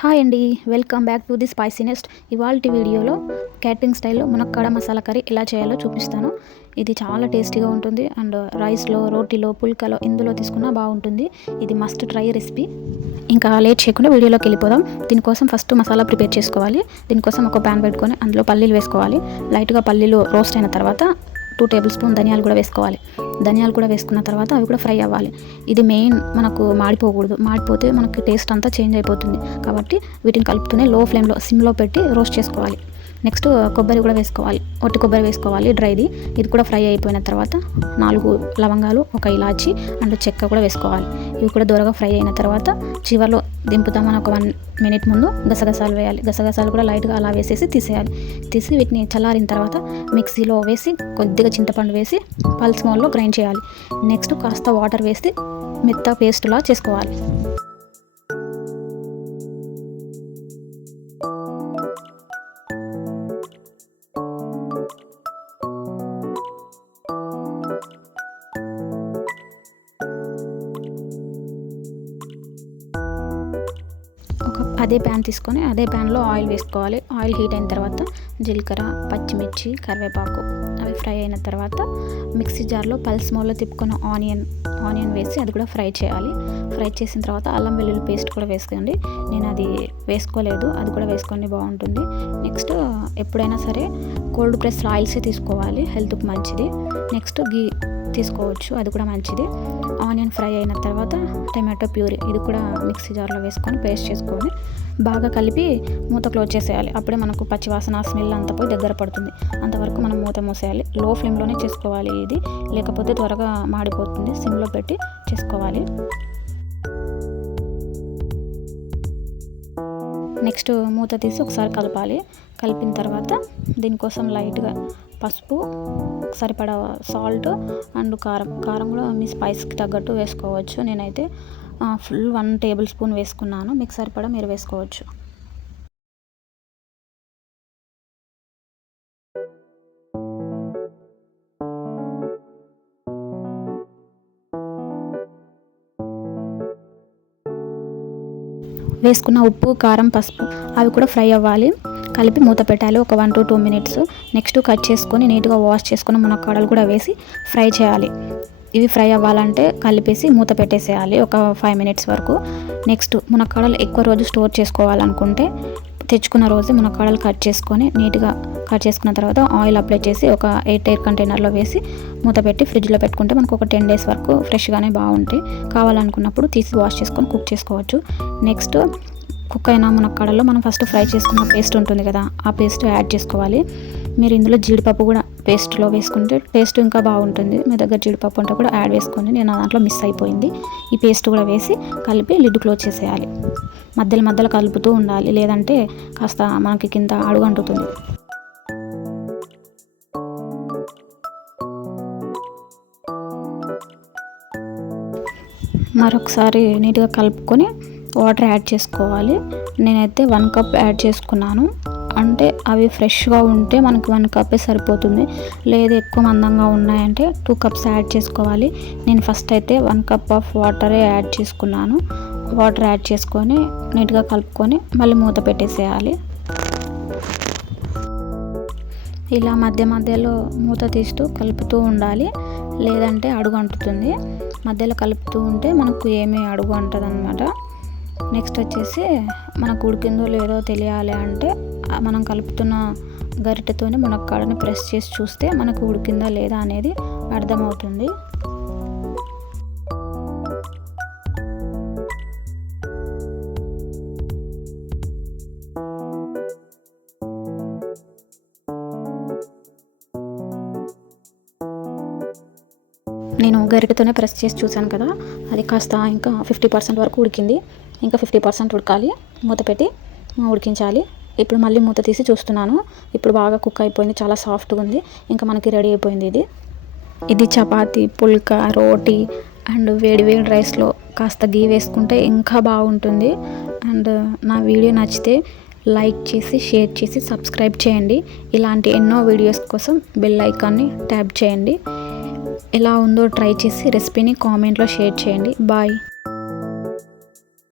Hi అండి, welcome back to the స్పైసీనెస్ట్. ఇవాల్టి వీడియోలో క్యాటరింగ్ స్టైల్లో మునక్కాడ మసాలా కర్రీ ఎలా చేయాలో చూపిస్తాను. ఇది చాలా టేస్టీగా ఉంటుంది అండ్ రైస్లో, రోటీలో, పుల్కాలో ఇందులో తీసుకున్నా బాగుంటుంది. ఇది మస్ట్ ట్రై రెసిపీ. ఇంకా లేట్ చేయకుండా వీడియోలోకి వెళ్ళిపోదాం. దీనికోసం ఫస్ట్ మసాలా ప్రిపేర్ చేసుకోవాలి. దీనికోసం ఒక ప్యాన్ పెట్టుకొని అందులో పల్లీలు వేసుకోవాలి. లైట్గా పల్లీలు రోస్ట్ అయిన తర్వాత 2 టేబుల్ స్పూన్ ధనియాలు కూడా వేసుకోవాలి. ధనియాలు కూడా వేసుకున్న తర్వాత అవి కూడా ఫ్రై అవ్వాలి. ఇది మెయిన్, మనకు మాడిపోకూడదు. మాడిపోతే మనకి టేస్ట్ అంతా చేంజ్ అయిపోతుంది. కాబట్టి వీటిని కలుపుతూనే లో ఫ్లేమ్లో సిమ్లో పెట్టి రోస్ట్ చేసుకోవాలి. నెక్స్ట్ కొబ్బరి కూడా వేసుకోవాలి. ఒట్టి కొబ్బరి వేసుకోవాలి, డ్రైది. ఇది కూడా ఫ్రై అయిపోయిన తర్వాత 4 లవంగాలు, 1 ఇలాచి అండ్ చెక్క కూడా వేసుకోవాలి. ఇవి కూడా దూరగా ఫ్రై అయిన తర్వాత చివరిలో దింపుతామని ఒక 1 మినిట్ ముందు గసగసాలు వేయాలి. గసగసాలు కూడా లైట్గా అలా వేసేసి తీసేయాలి. తీసి వీటిని చల్లారిన తర్వాత మిక్సీలో వేసి కొద్దిగా చింతపండు వేసి పల్స్ మోడ్లో గ్రైండ్ చేయాలి. నెక్స్ట్ కాస్త వాటర్ వేసి మెత్త పేస్ట్లా చేసుకోవాలి. అదే ప్యాన్ తీసుకొని అదే ప్యాన్లో ఆయిల్ వేసుకోవాలి. ఆయిల్ హీట్ అయిన తర్వాత జీలకర్ర, పచ్చిమిర్చి, కరివేపాకు అవి ఫ్రై అయిన తర్వాత మిక్సీ జార్లో పల్స్ మోడ్లో తిప్పుకున్న ఆనియన్ వేసి అది కూడా ఫ్రై చేయాలి. ఫ్రై చేసిన తర్వాత అల్లం వెల్లుల్లి పేస్ట్ కూడా వేసుకోండి. నేను అది వేసుకోలేదు, అది కూడా వేసుకోండి, బాగుంటుంది. నెక్స్ట్ ఎప్పుడైనా సరే కోల్డ్ ప్రెస్ ఆయిల్సే తీసుకోవాలి, హెల్త్కి మంచిది. నెక్స్ట్ గీ తీసుకోవచ్చు, అది కూడా మంచిది. ఆనియన్ ఫ్రై అయిన తర్వాత టమాటో ప్యూరీ ఇది కూడా మిక్సీ జార్లో వేసుకొని పేస్ట్ చేసుకొని బాగా కలిపి మూత క్లోజ్ చేసేయాలి. అప్పుడే మనకు పచ్చివాసన స్మెల్ అంతా పోయి దగ్గర పడుతుంది. అంతవరకు మనం మూత మూసేయాలి. లో ఫ్లేమ్లోనే చేసుకోవాలి ఇది, లేకపోతే త్వరగా మాడిపోతుంది. సిమ్లో పెట్టి చేసుకోవాలి. నెక్స్ట్ మూత తీసి ఒకసారి కలపాలి. కలిపిన తర్వాత దీనికోసం లైట్గా పసుపు, సరిపడా సాల్ట్ అండ్ కారం కూడా మీ స్పైస్కి తగ్గట్టు వేసుకోవచ్చు. నేనైతే ఫుల్ 1 టేబుల్ స్పూన్ వేసుకున్నాను. మీకు సరిపడా మీరు వేసుకోవచ్చు. వేసుకున్న ఉప్పు, కారం, పసుపు అవి కూడా ఫ్రై అవ్వాలి. కలిపి మూత పెట్టాలి ఒక 1 to 2 మినిట్స్. నెక్స్ట్ కట్ చేసుకొని నీట్గా వాష్ చేసుకున్న మునక్కాడలు కూడా వేసి ఫ్రై చేయాలి. ఇవి ఫ్రై అవ్వాలంటే కలిపేసి మూత పెట్టేసేయాలి ఒక 5 మినిట్స్ వరకు. నెక్స్ట్ మునక్కాడలు ఎక్కువ రోజు స్టోర్ చేసుకోవాలనుకుంటే తెచ్చుకున్న రోజు మునక్కాడలు కట్ చేసుకొని నీట్గా కట్ చేసుకున్న తర్వాత ఆయిల్ అప్లై చేసి ఒక ఎయిర్ కంటైనర్లో వేసి మూత పెట్టి ఫ్రిడ్జ్లో పెట్టుకుంటే మనకు ఒక 10 డేస్ వరకు ఫ్రెష్గానే బాగుంటాయి. కావాలనుకున్నప్పుడు తీసి వాష్ చేసుకొని కుక్ చేసుకోవచ్చు. నెక్స్ట్ కుక్ అయిన మునక్కాడల్లో మనం ఫస్ట్ ఫ్రై చేసుకున్న పేస్ట్ ఉంటుంది కదా, ఆ పేస్ట్ యాడ్ చేసుకోవాలి. మీరు ఇందులో జీడిపప్పు కూడా పేస్ట్లో వేసుకుంటే టేస్ట్ ఇంకా బాగుంటుంది. మీ దగ్గర జీడిపప్పు ఉంటే కూడా యాడ్ వేసుకోండి. నేను దాంట్లో మిస్ అయిపోయింది. ఈ పేస్ట్ కూడా వేసి కలిపి లిడ్ క్లోజ్ చేసేయాలి. మధ్యలో కలుపుతూ ఉండాలి, లేదంటే కాస్త మనకి కింద అడుగంటుతుంది. మరొకసారి నీట్గా కలుపుకొని వాటర్ యాడ్ చేసుకోవాలి. నేనైతే 1 కప్ యాడ్ చేసుకున్నాను. అంటే అవి ఫ్రెష్గా ఉంటే మనకి 1 కప్పే సరిపోతుంది. లేదు ఎక్కువ మందంగా ఉన్నాయంటే 2 కప్స్ యాడ్ చేసుకోవాలి. నేను ఫస్ట్ అయితే 1 కప్ ఆఫ్ వాటరే యాడ్ చేసుకున్నాను. వాటర్ యాడ్ చేసుకొని నీట్గా కలుపుకొని మళ్ళీ మూత పెట్టేసేయాలి. ఇలా మధ్యలో మూత తీస్తూ కలుపుతూ ఉండాలి, లేదంటే అడుగు అంటుతుంది. మధ్యలో కలుపుతూ ఉంటే మనకు ఏమీ అడుగు అంటదన్నమాట. నెక్స్ట్ వచ్చేసి మనకు ఉడికిందో లేదో తెలియాలి అంటే మనం కలుపుతున్న గరిటెతోనే మునక్కాడని ప్రెస్ చేసి చూస్తే మనకు ఉడికిందా లేదా అనేది అర్థమవుతుంది. నేను గరిటెతోనే ప్రెస్ చేసి చూశాను కదా, అది కాస్త ఇంకా 50% వరకు ఉడికింది. ఇంకా 50% ఉడకాలి. మూత పెట్టి ఉడికించాలి. ఇప్పుడు మళ్ళీ మూత తీసి చూస్తున్నాను. ఇప్పుడు బాగా కుక్ అయిపోయింది, చాలా సాఫ్ట్గా ఉంది. ఇంకా మనకి రెడీ అయిపోయింది. ఇది చపాతీ, పుల్కా, రోటీ అండ్ వేడి రైస్లో కాస్త గీ వేసుకుంటే ఇంకా బాగుంటుంది. అండ్ నా వీడియో నచ్చితే లైక్ చేసి, షేర్ చేసి, సబ్స్క్రైబ్ చేయండి. ఇలాంటి ఎన్నో వీడియోస్ కోసం బెల్ ఐకాన్ని ట్యాప్ చేయండి. ఎలా ఉందో ట్రై చేసి రెసిపీని కామెంట్లో షేర్ చేయండి. బాయ్.